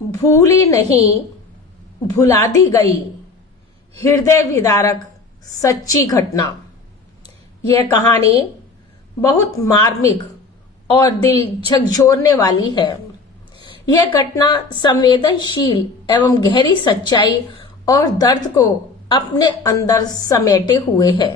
भूली नहीं भुला दी गई हृदय विदारक सच्ची घटना। यह कहानी बहुत मार्मिक और दिल झकझोरने वाली है। यह घटना संवेदनशील एवं गहरी सच्चाई और दर्द को अपने अंदर समेटे हुए है।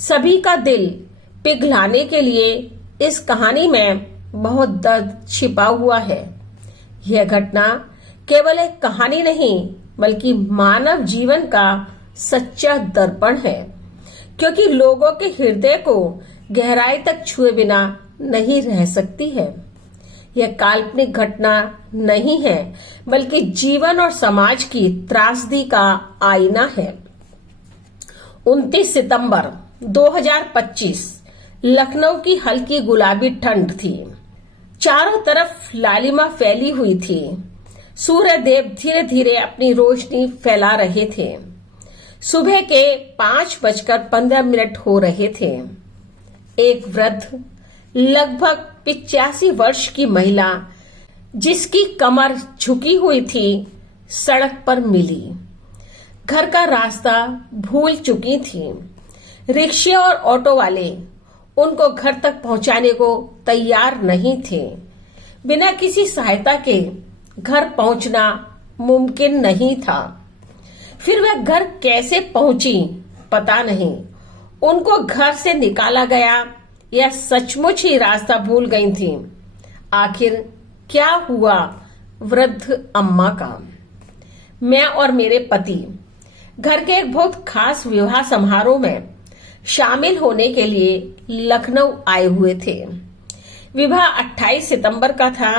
सभी का दिल पिघलाने के लिए इस कहानी में बहुत दर्द छिपा हुआ है। यह घटना केवल एक कहानी नहीं बल्कि मानव जीवन का सच्चा दर्पण है, क्योंकि लोगों के हृदय को गहराई तक छुए बिना नहीं रह सकती है। यह काल्पनिक घटना नहीं है बल्कि जीवन और समाज की त्रासदी का आईना है। 29 सितंबर 2025 लखनऊ की हल्की गुलाबी ठंड थी। चारों तरफ लालिमा फैली हुई थी। सूर्य देव धीरे धीरे अपनी रोशनी फैला रहे थे। सुबह के 5:15 हो रहे थे। एक वृद्ध लगभग 85 वर्ष की महिला, जिसकी कमर झुकी हुई थी, सड़क पर मिली। घर का रास्ता भूल चुकी थी। रिक्शे और ऑटो वाले उनको घर तक पहुंचाने को तैयार नहीं थे। बिना किसी सहायता के घर पहुंचना मुमकिन नहीं था। फिर वह घर कैसे पहुंची पता नहीं। उनको घर से निकाला गया या सचमुच ही रास्ता भूल गई थी। आखिर क्या हुआ वृद्ध अम्मा का? मैं और मेरे पति घर के एक बहुत खास विवाह समारोह में शामिल होने के लिए लखनऊ आए हुए थे। विवाह 28 सितंबर का था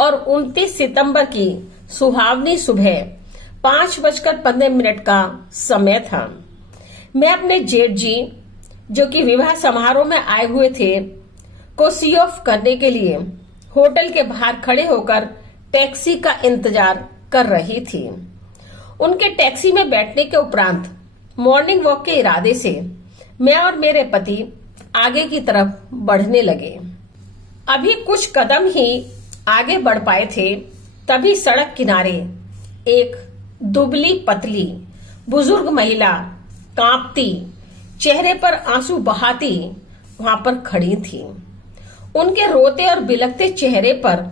और 29 सितंबर की सुहावनी सुबह 5:15 का समय था। मैं अपने जेठ जी, जो कि विवाह समारोह में आए हुए थे, को सी ऑफ करने के लिए होटल के बाहर खड़े होकर टैक्सी का इंतजार कर रही थी। उनके टैक्सी में बैठने के उपरांत मॉर्निंग वॉक के इरादे से मैं और मेरे पति आगे की तरफ बढ़ने लगे। अभी कुछ कदम ही आगे बढ़ पाए थे, तभी सड़क किनारे एक दुबली पतली बुजुर्ग महिला कांपती, चेहरे पर आंसू बहाती वहां पर खड़ी थी। उनके रोते और बिलखते चेहरे पर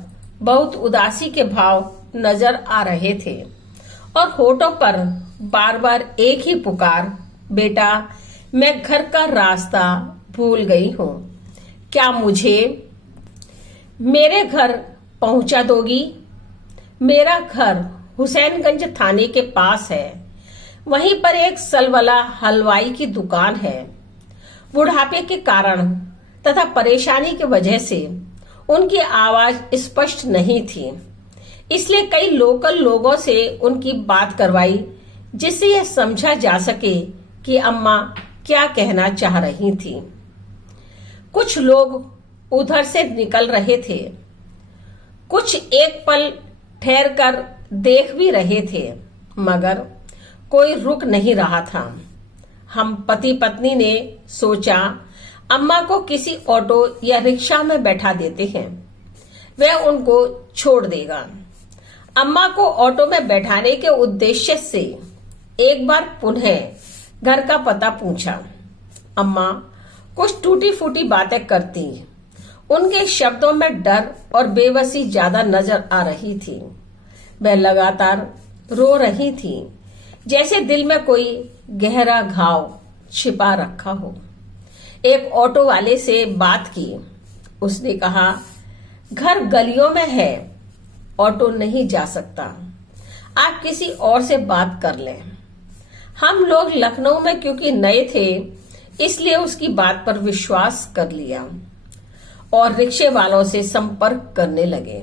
बहुत उदासी के भाव नजर आ रहे थे और होठों पर बार बार एक ही पुकार, बेटा मैं घर का रास्ता भूल गई हूँ, क्या मुझे मेरे घर पहुंचा दोगी? मेरा घर हुसैनगंज थाने के पास है। वहीं पर एक सलवला हलवाई की दुकान है। बुढ़ापे के कारण तथा परेशानी की वजह से उनकी आवाज स्पष्ट नहीं थी, इसलिए कई लोकल लोगों से उनकी बात करवाई, जिससे यह समझा जा सके कि अम्मा क्या कहना चाह रही थी। कुछ लोग उधर से निकल रहे थे, कुछ एक पल ठहर कर देख भी रहे थे, मगर कोई रुक नहीं रहा था। हम पति पत्नी ने सोचा अम्मा को किसी ऑटो या रिक्शा में बैठा देते हैं, वह उनको छोड़ देगा। अम्मा को ऑटो में बैठाने के उद्देश्य से एक बार पुनः घर का पता पूछा। अम्मा कुछ टूटी फूटी बातें करती। उनके शब्दों में डर और बेबसी ज्यादा नजर आ रही थी। वह लगातार रो रही थी, जैसे दिल में कोई गहरा घाव छिपा रखा हो। एक ऑटो वाले से बात की। उसने कहा, घर गलियों में है, ऑटो नहीं जा सकता, आप किसी और से बात कर लें। हम लोग लखनऊ में क्योंकि नए थे, इसलिए उसकी बात पर विश्वास कर लिया और रिक्शे वालों से संपर्क करने लगे।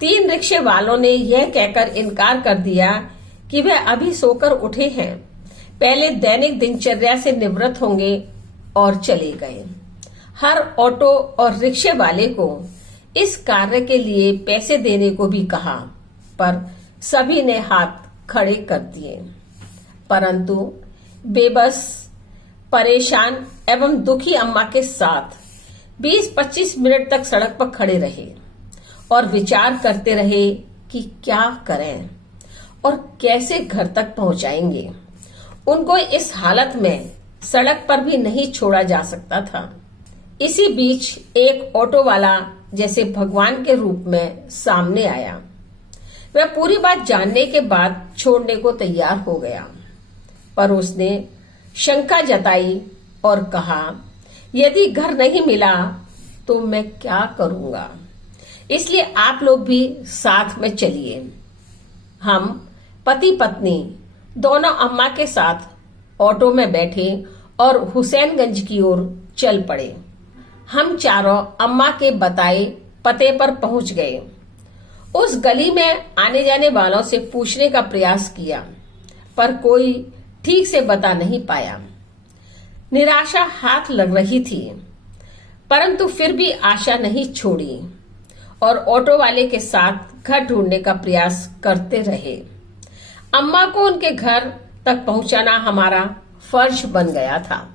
3 रिक्शे वालों ने यह कहकर इनकार कर दिया कि वे अभी सोकर उठे हैं, पहले दैनिक दिनचर्या से निवृत्त होंगे और चले गए। हर ऑटो और रिक्शे वाले को इस कार्य के लिए पैसे देने को भी कहा, पर सभी ने हाथ खड़े कर दिए। परंतु बेबस, परेशान एवं दुखी अम्मा के साथ 20-25 मिनट तक सड़क पर खड़े रहे और विचार करते रहे कि क्या करें और कैसे घर तक पहुंचाएंगे। उनको इस हालत में सड़क पर भी नहीं छोड़ा जा सकता था। इसी बीच एक ऑटो वाला जैसे भगवान के रूप में सामने आया। वह पूरी बात जानने के बाद छोड़ने को तैयार हो गया, पर उसने शंका जताई और कहा, यदि घर नहीं मिला तो मैं क्या करूंगा, इसलिए आप लोग भी साथ में चलिए। हम पति पत्नी दोनों अम्मा के साथ ऑटो में बैठे और हुसैनगंज की ओर चल पड़े। हम चारों अम्मा के बताए पते पर पहुंच गए। उस गली में आने जाने वालों से पूछने का प्रयास किया, पर कोई ठीक से बता नहीं पाया। निराशा हाथ लग रही थी, परंतु फिर भी आशा नहीं छोड़ी और ऑटो वाले के साथ घर ढूंढने का प्रयास करते रहे। अम्मा को उनके घर तक पहुंचाना हमारा फर्ज बन गया था।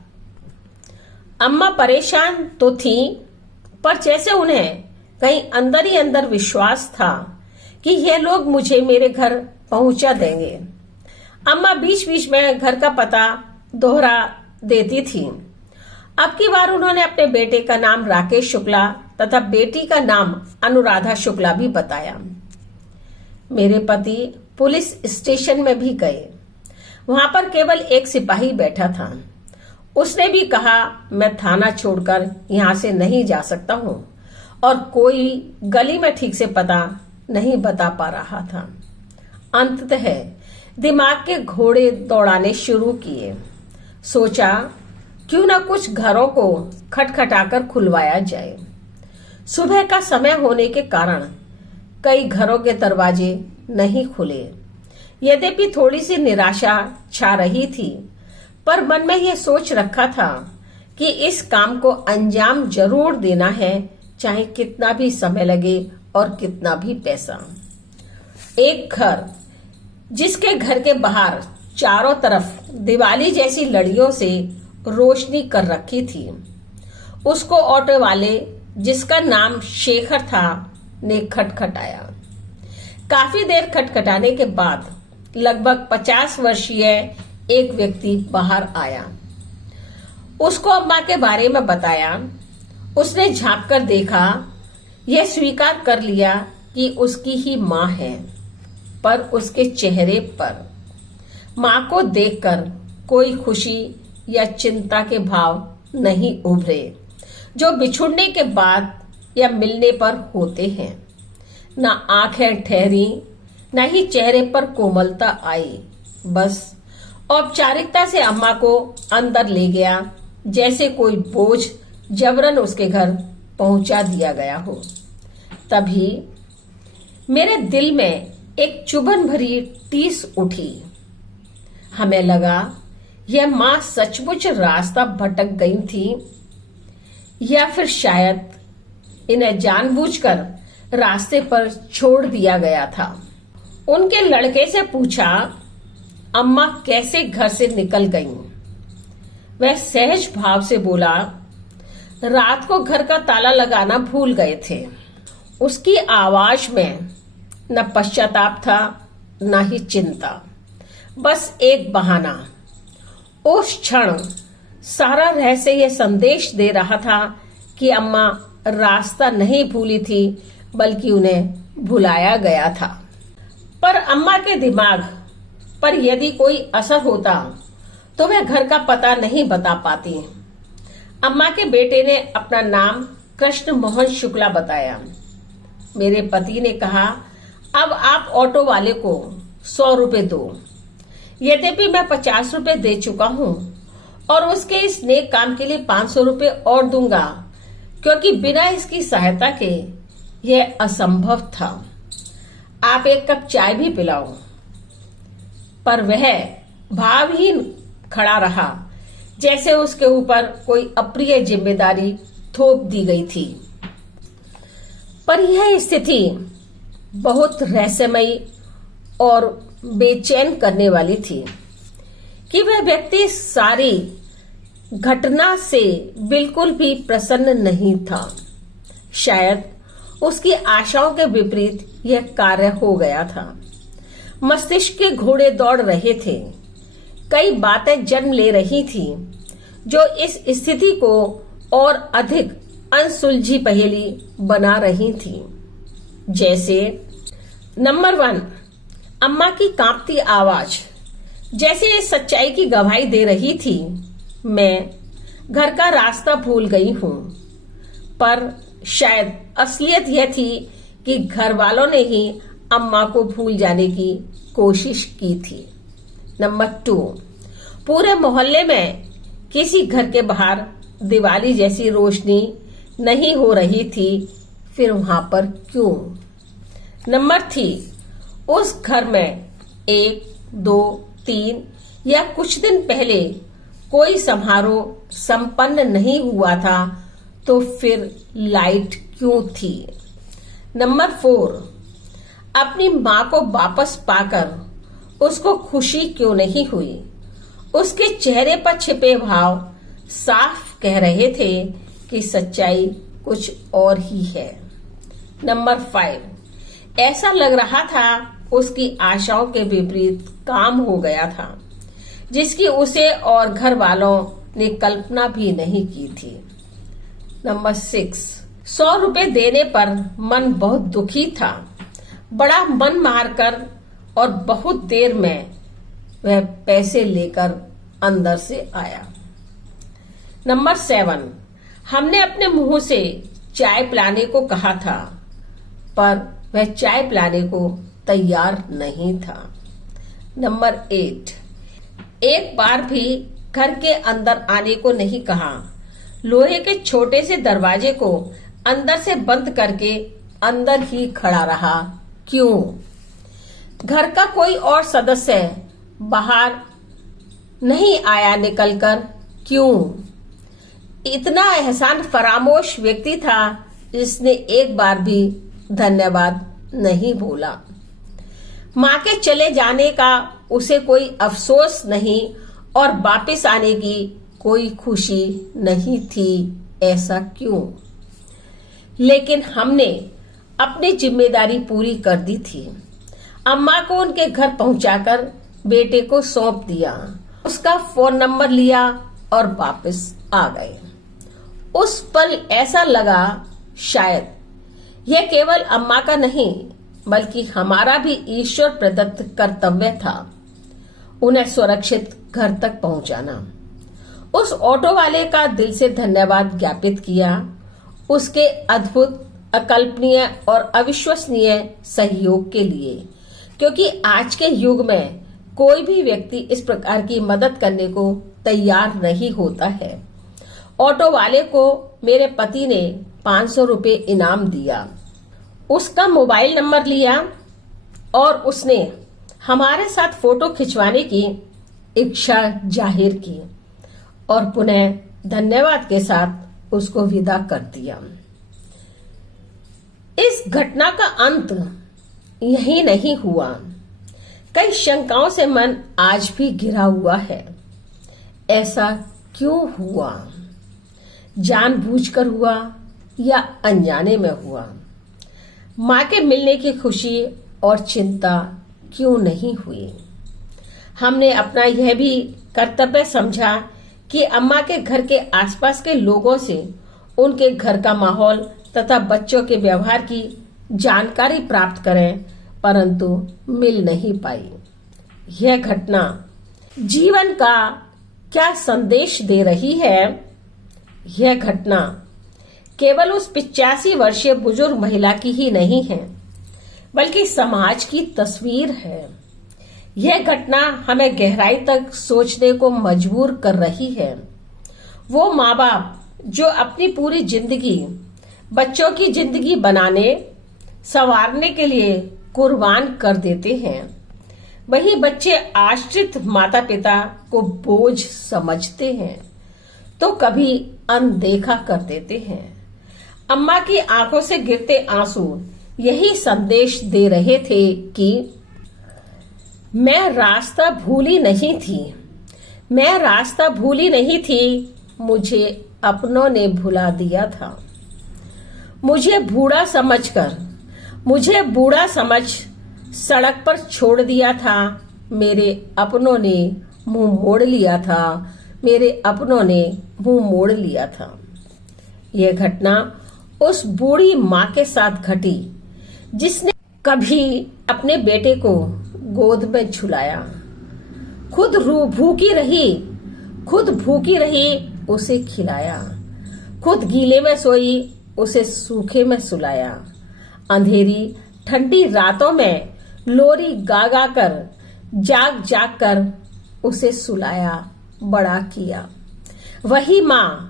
अम्मा परेशान तो थी, पर जैसे उन्हें कहीं अंदर ही अंदर विश्वास था कि यह लोग मुझे मेरे घर पहुंचा देंगे। अम्मा बीच बीच में घर का पता दोहरा देती थी। अब की बार उन्होंने अपने बेटे का नाम राकेश शुक्ला तथा बेटी का नाम अनुराधा शुक्ला भी बताया। मेरे पति पुलिस स्टेशन में भी गए। वहां पर केवल एक सिपाही बैठा था। उसने भी कहा, मैं थाना छोड़कर यहां से नहीं जा सकता हूं, और कोई गली में ठीक से पता नहीं बता पा रहा था। अंततः दिमाग के घोड़े दौड़ाने शुरू किए। सोचा क्यों ना कुछ घरों को खटखटाकर खुलवाया जाए। सुबह का समय होने के कारण कई घरों के दरवाजे नहीं खुले। यद्यपि थोड़ी सी निराशा छा रही थी, पर मन में यह सोच रखा था कि इस काम को अंजाम जरूर देना है, चाहे कितना भी समय लगे और कितना भी पैसा। एक घर जिसके घर के बाहर चारों तरफ दिवाली जैसी लड़ियों से रोशनी कर रखी थी, उसको ऑटो वाले, जिसका नाम शेखर था, ने खटखटाया। काफी देर खटखटाने के बाद लगभग 50 वर्षीय एक व्यक्ति बाहर आया। उसको अम्मा के बारे में बताया। उसने झांक कर देखा, यह स्वीकार कर लिया कि उसकी ही माँ है, पर उसके चेहरे पर माँ को देखकर कोई खुशी या चिंता के भाव नहीं उभरे, जो बिछुड़ने के बाद या मिलने पर होते हैं। न आंखें ठहरी, न ही चेहरे पर कोमलता आई। बस औपचारिकता से अम्मा को अंदर ले गया, जैसे कोई बोझ जबरन उसके घर पहुंचा दिया गया हो। तभी मेरे दिल में एक चुभन भरी टीस उठी। हमें लगा यह माँ सचमुच रास्ता भटक गई थी, या फिर शायद इन्हें जानबूझकर रास्ते पर छोड़ दिया गया था। उनके लड़के से पूछा, अम्मा कैसे घर से निकल गईं? वह सहज भाव से बोला, रात को घर का ताला लगाना भूल गए थे। उसकी आवाज में न पश्चाताप था, न ही चिंता, बस एक बहाना। उस क्षण सारा रहस्य यह संदेश दे रहा था कि अम्मा रास्ता नहीं भूली थी, बल्कि उन्हें भुलाया गया था। पर अम्मा के दिमाग पर यदि कोई असर होता तो वह घर का पता नहीं बता पाती। अम्मा के बेटे ने अपना नाम कृष्ण मोहन शुक्ला बताया। मेरे पति ने कहा, अब आप ऑटो वाले को 100 रुपए दो। यद्यपि मैं 50 रुपए दे चुका हूँ और उसके इस नेक काम के लिए 500 रुपए और दूंगा, क्योंकि बिना इसकी सहायता के यह असंभव था। आप एक कप चाय भी पिलाओ। पर वह भावहीन खड़ा रहा, जैसे उसके ऊपर कोई अप्रिय जिम्मेदारी थोप दी गई थी। पर यह स्थिति बहुत रहस्यमयी और बेचैन करने वाली थी कि वह व्यक्ति सारी घटना से बिल्कुल भी प्रसन्न नहीं था। शायद उसकी आशाओं के विपरीत यह कार्य हो गया था। मस्तिष्क के घोड़े दौड़ रहे थे। कई बातें जन्म ले रही थी जो इस स्थिति को और अधिक अनसुलझी पहेली बना रही थी। जैसे नंबर 1, अम्मा की कांपती आवाज जैसे इस सच्चाई की गवाही दे रही थी, मैं घर का रास्ता भूल गई हूं। पर शायद असलियत यह थी कि घर वालों ने ही अम्मा को भूल जाने की कोशिश की थी। नंबर 2, पूरे मोहल्ले में किसी घर के बाहर दिवाली जैसी रोशनी नहीं हो रही थी, फिर वहां पर क्यों? नंबर 3, उस घर में 1, 2, 3 या कुछ दिन पहले कोई समारोह संपन्न नहीं हुआ था, तो फिर लाइट क्यों थी? नंबर 4, अपनी मां को वापस पाकर उसको खुशी क्यों नहीं हुई? उसके चेहरे पर छिपे भाव साफ कह रहे थे कि सच्चाई कुछ और ही है। नंबर 5, ऐसा लग रहा था उसकी आशाओं के विपरीत काम हो गया था, जिसकी उसे और घर वालों ने कल्पना भी नहीं की थी। नंबर 6, 100 रुपए देने पर मन बहुत दुखी था। बड़ा मन मारकर और बहुत देर में वह पैसे लेकर अंदर से आया। नंबर 7, हमने अपने मुंह से चाय पिलाने को कहा था, पर वह चाय पिलाने को तैयार नहीं था। नंबर 8, एक बार भी घर के अंदर आने को नहीं कहा। लोहे के छोटे से दरवाजे को अंदर से बंद करके अंदर ही खड़ा रहा। क्यों? घर का कोई और सदस्य बाहर नहीं आया निकलकर? क्यों? इतना एहसान फरामोश व्यक्ति था जिसने एक बार भी धन्यवाद नहीं बोला। मां के चले जाने का उसे कोई अफसोस नहीं और वापस आने की कोई खुशी नहीं थी। ऐसा क्यों? लेकिन हमने अपनी जिम्मेदारी पूरी कर दी थी। अम्मा को उनके घर पहुंचाकर बेटे को सौंप दिया, उसका फोन नंबर लिया और वापस आ गए। उस पल ऐसा लगा शायद यह केवल अम्मा का नहीं बल्कि हमारा भी ईश्वर प्रदत्त कर्तव्य था, उन्हें सुरक्षित घर तक पहुंचाना। उस ऑटो वाले का दिल से धन्यवाद ज्ञापित किया, उसके अद्भुत, अकल्पनीय और अविश्वसनीय सहयोग के लिए, क्योंकि आज के युग में कोई भी व्यक्ति इस प्रकार की मदद करने को तैयार नहीं होता है। ऑटो वाले को मेरे पति ने 500 रुपए इनाम दिया, उसका मोबाइल नंबर लिया और उसने हमारे साथ फोटो खिंचवाने की इच्छा जाहिर की और पुनः धन्यवाद के साथ उसको विदा कर दिया। इस घटना का अंत यही नहीं हुआ। कई शंकाओं से मन आज भी घिरा हुआ है। ऐसा क्यों हुआ? जानबूझकर हुआ या अनजाने में हुआ? मां के मिलने की खुशी और चिंता क्यों नहीं हुई? हमने अपना यह भी कर्तव्य समझा कि अम्मा के घर के आसपास के लोगों से उनके घर का माहौल तथा बच्चों के व्यवहार की जानकारी प्राप्त करें, परंतु मिल नहीं पाई। यह घटना जीवन का क्या संदेश दे रही है? यह घटना केवल उस 85 वर्षीय बुजुर्ग महिला की ही नहीं है, बल्कि समाज की तस्वीर है। यह घटना हमें गहराई तक सोचने को मजबूर कर रही है। वो माँ बाप जो अपनी पूरी जिंदगी बच्चों की जिंदगी बनाने, संवारने के लिए कुर्बान कर देते हैं, वही बच्चे आश्रित माता पिता को बोझ समझते हैं तो कभी अनदेखा कर देते हैं। अम्मा की आंखों से गिरते आंसू यही संदेश दे रहे थे कि मैं रास्ता भूली नहीं थी, मैं रास्ता भूली नहीं थी, मुझे अपनों ने भुला दिया था। मुझे बूढ़ा समझ सड़क पर छोड़ दिया था। मेरे अपनों ने मुंह मोड़ लिया था। यह घटना उस बूढ़ी माँ के साथ घटी जिसने कभी अपने बेटे को गोद में झुलाया, खुद भूखी रही उसे खिलाया, खुद गीले में सोई उसे सूखे में सुलाया, अंधेरी ठंडी रातों में लोरी गा कर जाग कर उसे सुलाया, बड़ा किया। वही माँ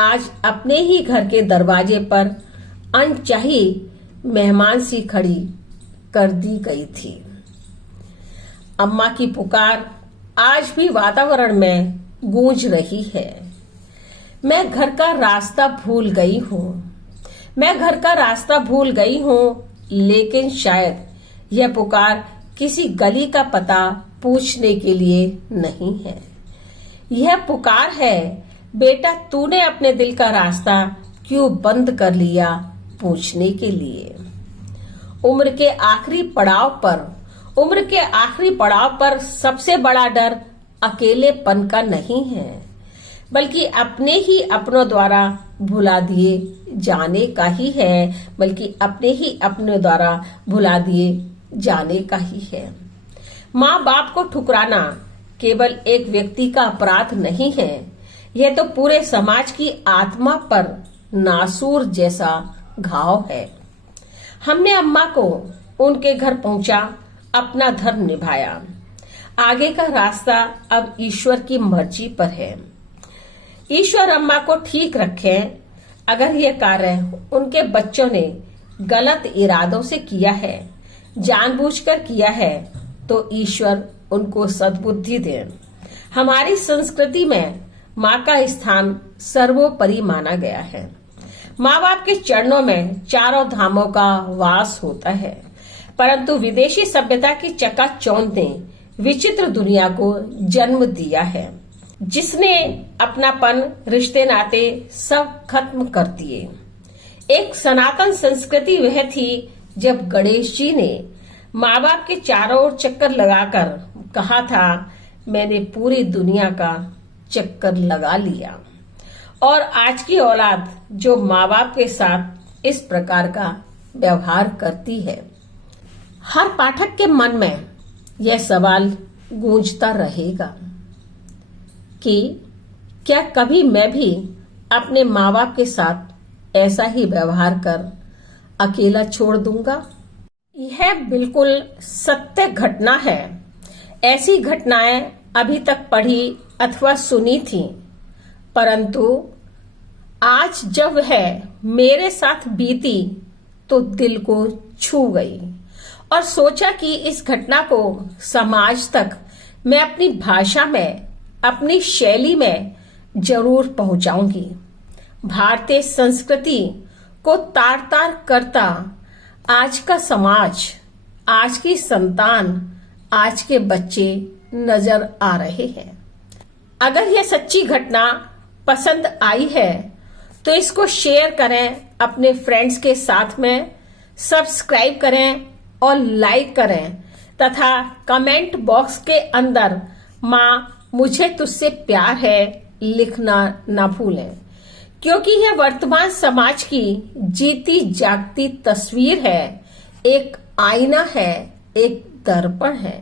आज अपने ही घर के दरवाजे पर अनचाही मेहमान सी खड़ी कर दी गई थी। अम्मा की पुकार आज भी वातावरण में गूंज रही है। मैं घर का रास्ता भूल गई हूँ, लेकिन शायद यह पुकार किसी गली का पता पूछने के लिए नहीं है। यह पुकार है, बेटा तूने अपने दिल का रास्ता क्यों बंद कर लिया, पूछने के लिए। उम्र के आखिरी पड़ाव पर सबसे बड़ा डर अकेलेपन का नहीं है, बल्कि अपने ही अपनों द्वारा भुला दिए जाने का ही है। माँ बाप को ठुकराना केवल एक व्यक्ति का अपराध नहीं है, यह तो पूरे समाज की आत्मा पर नासूर जैसा घाव है। हमने अम्मा को उनके घर पहुंचा, अपना धर्म निभाया। आगे का रास्ता अब ईश्वर की मर्जी पर है। ईश्वर अम्मा को ठीक रखे। अगर यह कार्य उनके बच्चों ने गलत इरादों से किया है, जानबूझकर किया है, तो ईश्वर उनको सद्बुद्धि दे। हमारी संस्कृति में माँ का स्थान सर्वोपरि माना गया है। माँ बाप के चरणों में चारों धामों का वास होता है, परंतु विदेशी सभ्यता की चकाचौंध ने विचित्र दुनिया को जन्म दिया है, जिसने अपनापन, रिश्ते नाते सब खत्म कर दिए। एक सनातन संस्कृति वह थी जब गणेश जी ने माँ बाप के चारों ओर चक्कर लगाकर कहा था, मैंने पूरी दुनिया का चक्कर लगा लिया। और आज की औलाद जो माँ बाप के साथ इस प्रकार का व्यवहार करती है, हर पाठक के मन में यह सवाल गूंजता रहेगा कि क्या कभी मैं भी अपने माँ बाप के साथ ऐसा ही व्यवहार कर अकेला छोड़ दूंगा? यह बिल्कुल सत्य घटना है। ऐसी घटनाएं अभी तक पढ़ी अथवा सुनी थी, परंतु आज जब वह मेरे साथ बीती तो दिल को छू गई और सोचा कि इस घटना को समाज तक मैं अपनी भाषा में, अपनी शैली में जरूर पहुंचाऊंगी। भारतीय संस्कृति को तार तार करता आज का समाज, आज की संतान, आज के बच्चे नजर आ रहे हैं। अगर यह सच्ची घटना पसंद आई है तो इसको शेयर करें अपने फ्रेंड्स के साथ में, सब्सक्राइब करें और लाइक करें तथा कमेंट बॉक्स के अंदर माँ मुझे तुझसे प्यार है लिखना ना भूलें, क्योंकि यह वर्तमान समाज की जीती जागती तस्वीर है, एक आईना है, एक दर्पण है।